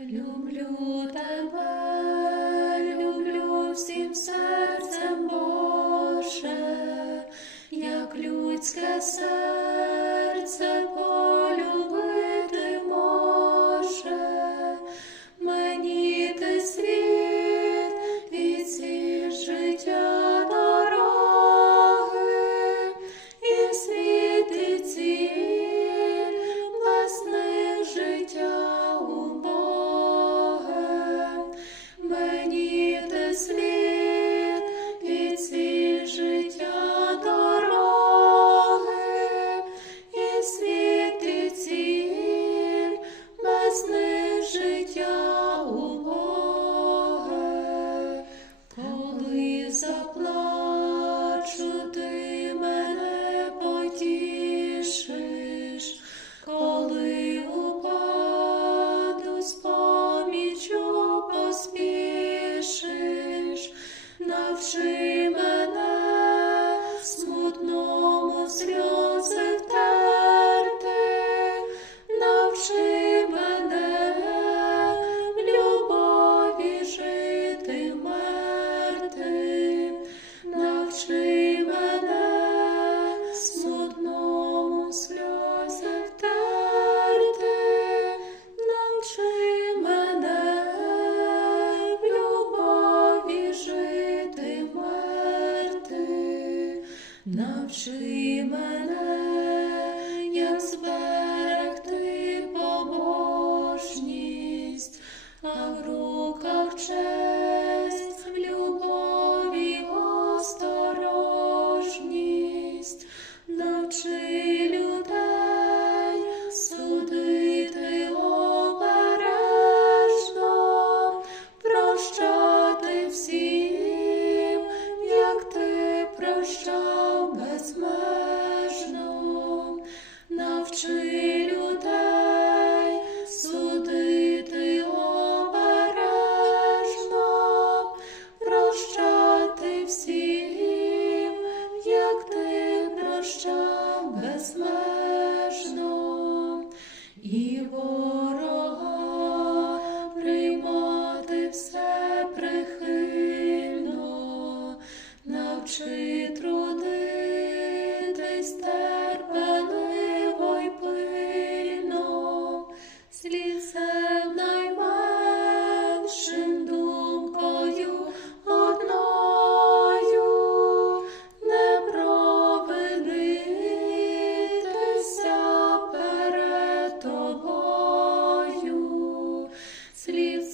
Люблю тебе, люблю всім серцем, Боже, як людське серце полюбити може. Мені ти світ і ці життя дороги, і світ і ціль, без них життя убоге. Мені ти світ і ціль життя дороги, і світ і ціль, без них життя убоге. Коли заплачу, ти мене потішиш, коли упаду, з поміччю поспішиш. Навчи мене смутному сльози втерти, навчи мене в любові жити, вмерти, навчи мене смутному сльози втерти, навчи мене в любові жити, вмерти, навчи мене, як зберегти побожність, а в руках честь, в любові осторожність. Навчи людей судити обережно, прощати всім, як ти прощав безмежно. Навчи людей судити обережно, прощати всім, як ти прощав безмежно. І ворога приймати все прихильно, навчи трудитись терпеливо й пильно, слівцем найменшим, думкою одною, не провинитися перед тобою. Слівцем